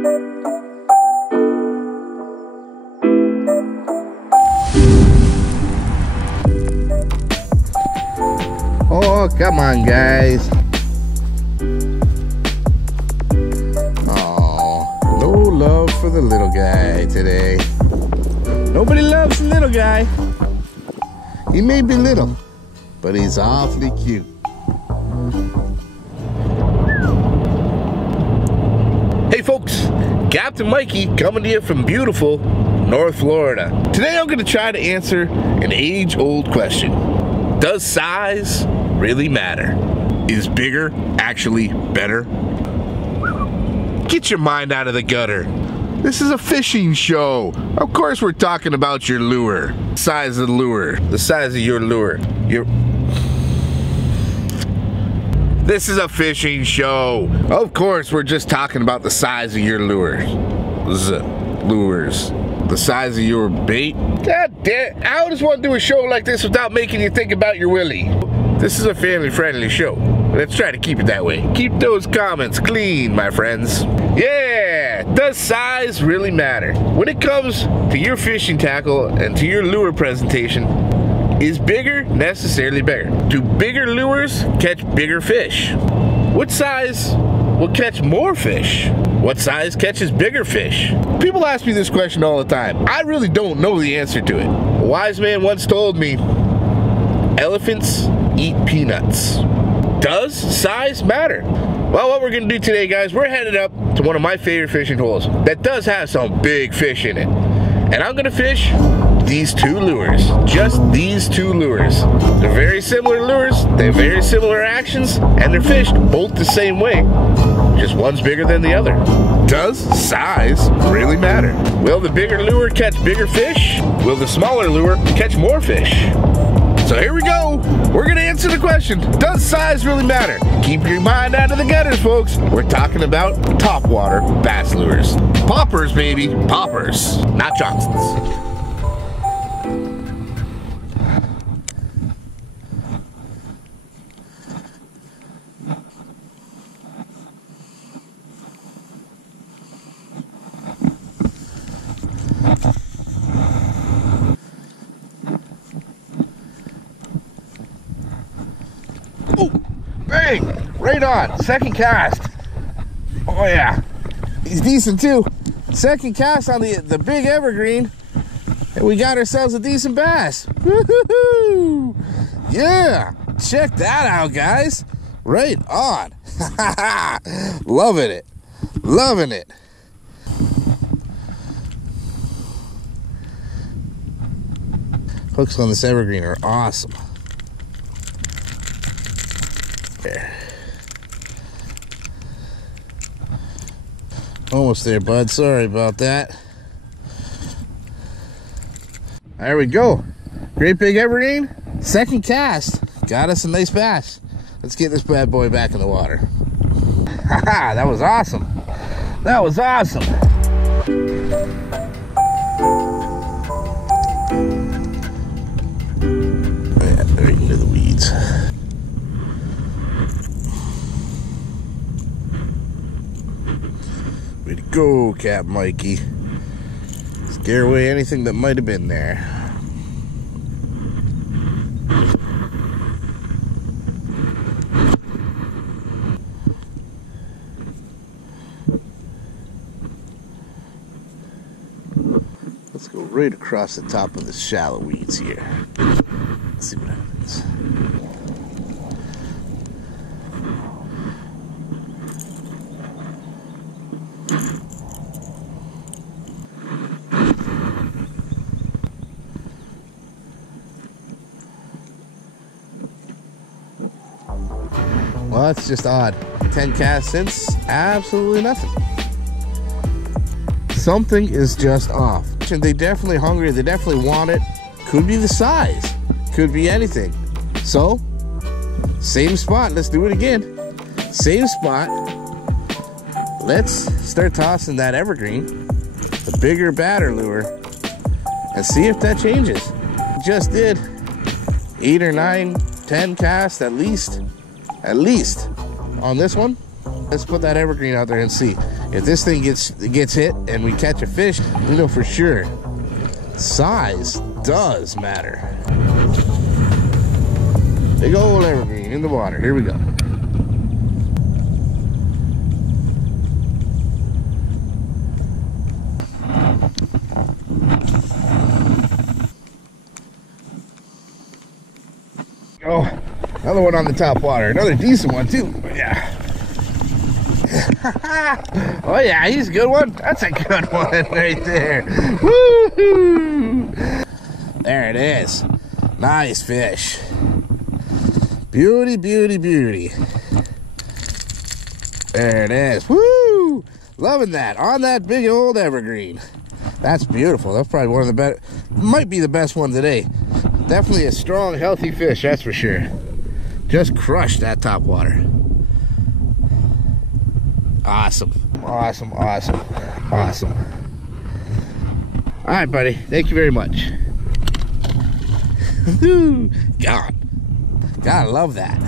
Oh, come on, guys. Oh, no love for the little guy today. Nobody loves the little guy. He may be little, but he's awfully cute. Hey folks, Captain Mikey coming to you from beautiful North Florida. Today I'm going to try to answer an age-old question. Does size really matter? Is bigger actually better? Get your mind out of the gutter. This is a fishing show. Of course we're talking about your lure. Size of the lure. The size of your lure. This is a fishing show. Of course we're just talking about the size of your lures. Lures. The size of your bait. God damn, I just want to do a show like this without making you think about your willy. This is a family-friendly show. Let's try to keep it that way. Keep those comments clean, my friends. Yeah, does size really matter? When it comes to your fishing tackle and to your lure presentation, is bigger necessarily better? Do bigger lures catch bigger fish? What size will catch more fish? What size catches bigger fish? People ask me this question all the time. I really don't know the answer to it. A wise man once told me, elephants eat peanuts. Does size matter? Well, what we're gonna do today, guys, we're headed up to one of my favorite fishing holes that does have some big fish in it. And I'm gonna fish these two lures, just these two lures. They're very similar lures, they have very similar actions, and they're fished both the same way. Just one's bigger than the other. Does size really matter? Will the bigger lure catch bigger fish? Will the smaller lure catch more fish? So here we go. We're gonna answer the question, does size really matter? Keep your mind out of the gutters, folks. We're talking about topwater bass lures. Poppers, baby, poppers, not Johnsons. Oh, bang! Right on. Second cast. Oh yeah. He's decent too. Second cast on the big evergreen. And we got ourselves a decent bass. Woohoo! Yeah! Check that out, guys. Right on. Loving it. Loving it. Hooks on this evergreen are awesome. There. Almost there, bud. Sorry about that. There we go. Great big evergreen. Second cast. Got us a nice bass. Let's get this bad boy back in the water. Haha, that was awesome. That was awesome. Yeah, right into the weeds. Way to go, Captain Mikey. Scare away anything that might have been there. Let's go right across the top of the shallow weeds here. Let's see what happens. Well, that's just odd. 10 casts since, absolutely nothing. Something is just off. And they definitely hungry, they definitely want it. Could be the size, could be anything. So, same spot, let's do it again. Same spot. Let's start tossing that evergreen, the bigger, badder lure, and see if that changes. Just did 8 or 9, 10 casts at least on this one. Let's put that evergreen out there and see. If this thing gets hit and we catch a fish, we know for sure size does matter. Big old evergreen in the water. Here we go. Oh, another one on the top water. Another decent one too. Yeah. Oh yeah, he's a good one. That's a good one right there. Woo-hoo! There it is. Nice fish. Beauty, beauty, beauty. There it is. Woo! Loving that. On that big old evergreen. That's beautiful. That's probably one of the better, might be the best one today. Definitely a strong, healthy fish, that's for sure. Just crushed that top water. Awesome, awesome, awesome, awesome. All right, buddy. Thank you very much. God, gotta love that.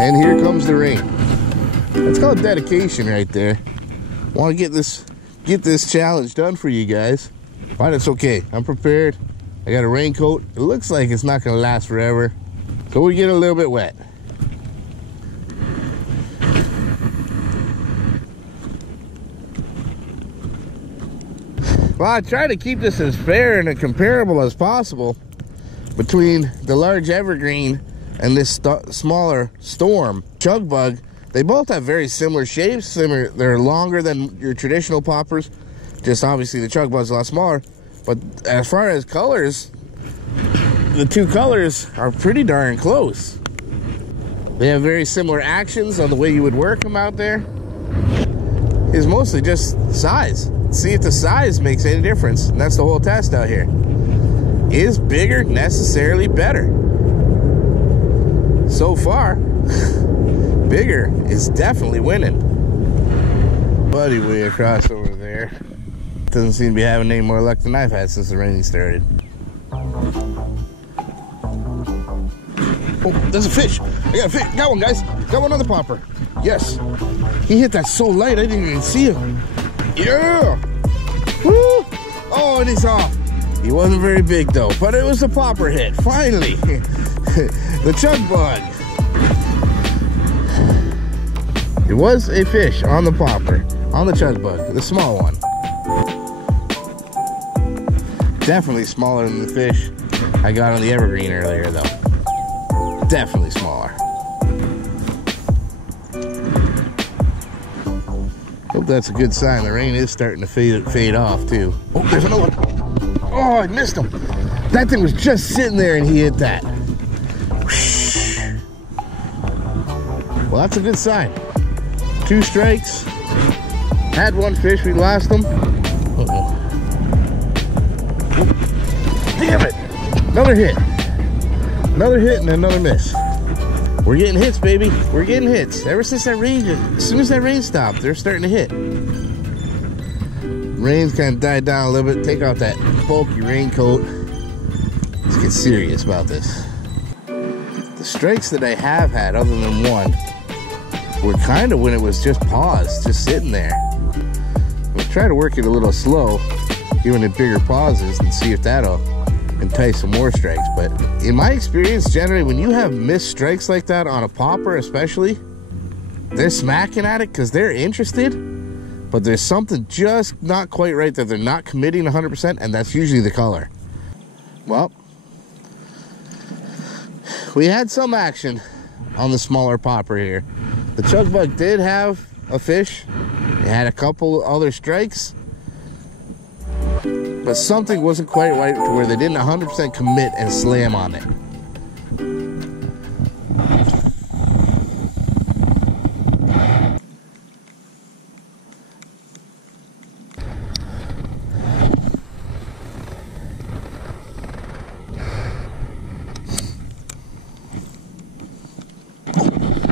And here comes the rain. That's called dedication right there. Want to get this challenge done for you guys. But it's okay. I'm prepared. I got a raincoat. It looks like it's not going to last forever, so we get a little bit wet. Well, I try to keep this as fair and comparable as possible between the large evergreen and this smaller storm chug bug. They both have very similar shapes. They're longer than your traditional poppers. Just obviously the chug bug's a lot smaller. But as far as colors, the two colors are pretty darn close. They have very similar actions on the way you would work them out there. It's mostly just size. See if the size makes any difference. And that's the whole test out here. Is bigger necessarily better? So far, bigger is definitely winning. Buddy way across over there. Doesn't seem to be having any more luck than I've had since the rain started. Oh, there's a fish. I got a fish. Got one, guys. Got one on the popper. Yes. He hit that so light, I didn't even see him. Yeah. Woo. Oh, and he's off. He wasn't very big, though, but it was a popper hit. Finally. The chug bug. It was a fish on the popper. On the chug bug. The small one. Definitely smaller than the fish I got on the evergreen earlier, though. Definitely smaller. Hope that's a good sign. The rain is starting to fade off, too. Oh, there's another one. Oh, I missed him. That thing was just sitting there and he hit that. Well, that's a good sign. 2 strikes. Had one fish, we lost him. Uh-oh. Damn it! Another hit. Another hit and another miss. We're getting hits, baby. We're getting hits. Ever since that rain, as soon as that rain stopped, they're starting to hit. Rain's kind of died down a little bit. Take off that bulky raincoat. Let's get serious about this. The strikes that I have had, other than one, were kind of when it was just paused, just sitting there. We'll try to work it a little slow, giving it bigger pauses, and see if that'll entice some more strikes. But in my experience, generally, when you have missed strikes like that on a popper especially, they're smacking at it because they're interested, but there's something just not quite right that they're not committing 100%, and that's usually the color. Well, we had some action on the smaller popper here. The chug bug did have a fish. It had a couple other strikes, but something wasn't quite right to where they didn't 100% commit and slam on it.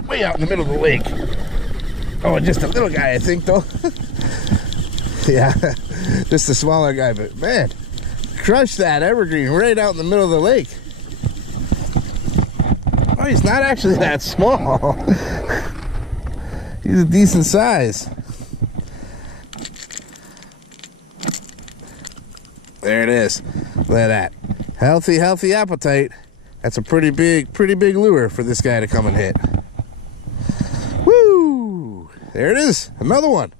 Way out in the middle of the lake. Oh, just a little guy, I think, though. Yeah, just a smaller guy, but man, crushed that evergreen right out in the middle of the lake. Oh, he's not actually that small. He's a decent size. There it is. Look at that. Healthy appetite. That's a pretty big lure for this guy to come and hit. Woo! There it is. Another one.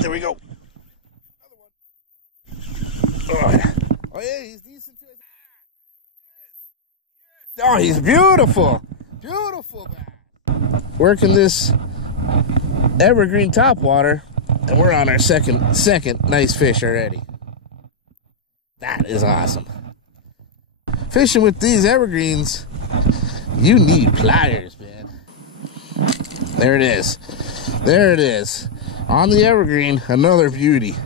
There we go. Another one. Oh yeah. Oh yeah, he's decent too. Yes. Oh, he's beautiful. Beautiful bass. Working this evergreen topwater, and we're on our second nice fish already. That is awesome. Fishing with these evergreens, you need pliers, man. There it is. There it is. On the evergreen, another beauty.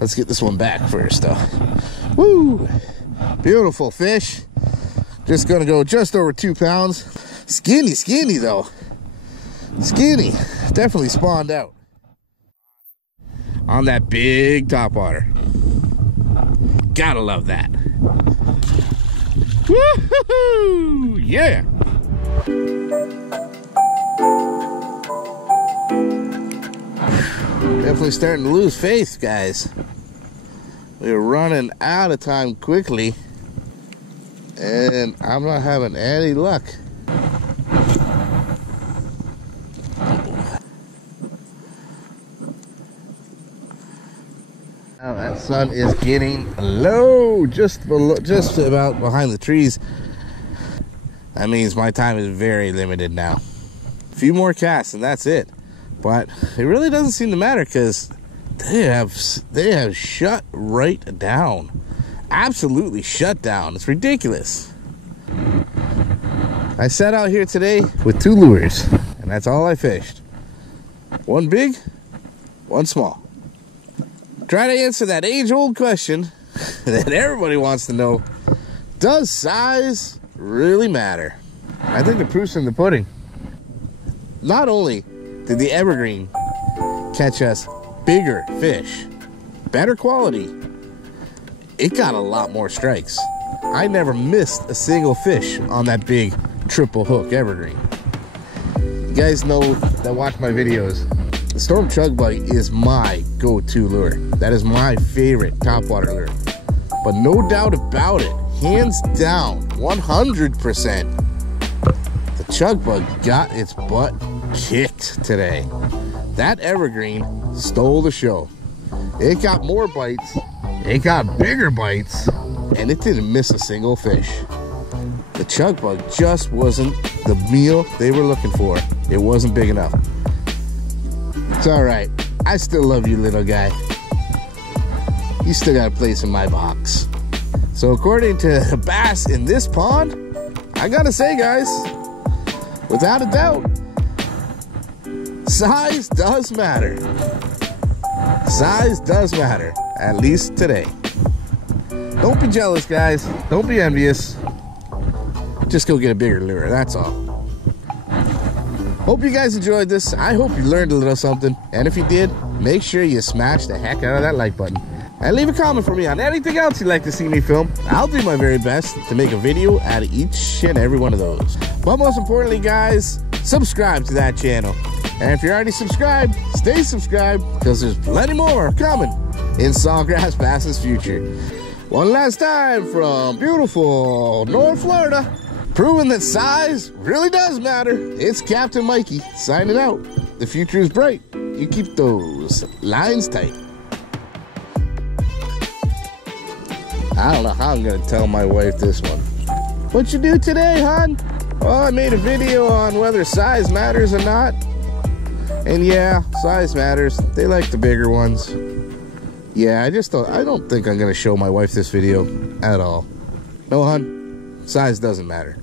Let's get this one back first, though. Woo! Beautiful fish. Just gonna go just over 2 pounds. Skinny, though. Skinny. Definitely spawned out. On that big topwater. Gotta love that. Woohoo! Yeah! Definitely starting to lose faith, guys. We're running out of time quickly, and I'm not having any luck. Now that sun is getting low, just about behind the trees. That means my time is very limited now. A few more casts and that's it. But it really doesn't seem to matter because they have shut right down. Absolutely shut down. It's ridiculous. I set out here today with 2 lures, and that's all I fished. One big, one small. Try to answer that age-old question that everybody wants to know. Does size really matter? I think the proof's in the pudding. Not only did the evergreen catch us bigger fish, better quality, it got a lot more strikes. I never missed a single fish on that big triple hook evergreen. You guys know that watch my videos, the Storm Chug Bite is my go-to lure. That is my favorite topwater lure. But no doubt about it, hands down, 100%, the Chug Bug got its butt kicked today. That evergreen stole the show. It got more bites, it got bigger bites, and it didn't miss a single fish. The Chug Bug just wasn't the meal they were looking for. It wasn't big enough. It's all right. I still love you, little guy. You still got a place in my box. So according to the bass in this pond, I gotta say, guys, without a doubt, size does matter. Size does matter, at least today. Don't be jealous, guys. Don't be envious. Just go get a bigger lure, that's all. Hope you guys enjoyed this. I hope you learned a little something. And if you did, make sure you smash the heck out of that like button. And leave a comment for me on anything else you'd like to see me film. I'll do my very best to make a video out of each and every one of those. But most importantly, guys, subscribe to that channel. And if you're already subscribed, stay subscribed, because there's plenty more coming in SawGrassBassin's future. One last time from beautiful North Florida, proving that size really does matter, it's Captain Mikey signing out. The future is bright. You keep those lines tight. I don't know how I'm gonna tell my wife this one. What you do today, hon? Well, I made a video on whether size matters or not. And yeah, size matters. They like the bigger ones. Yeah, I don't think I'm gonna show my wife this video at all. No, hon, size doesn't matter.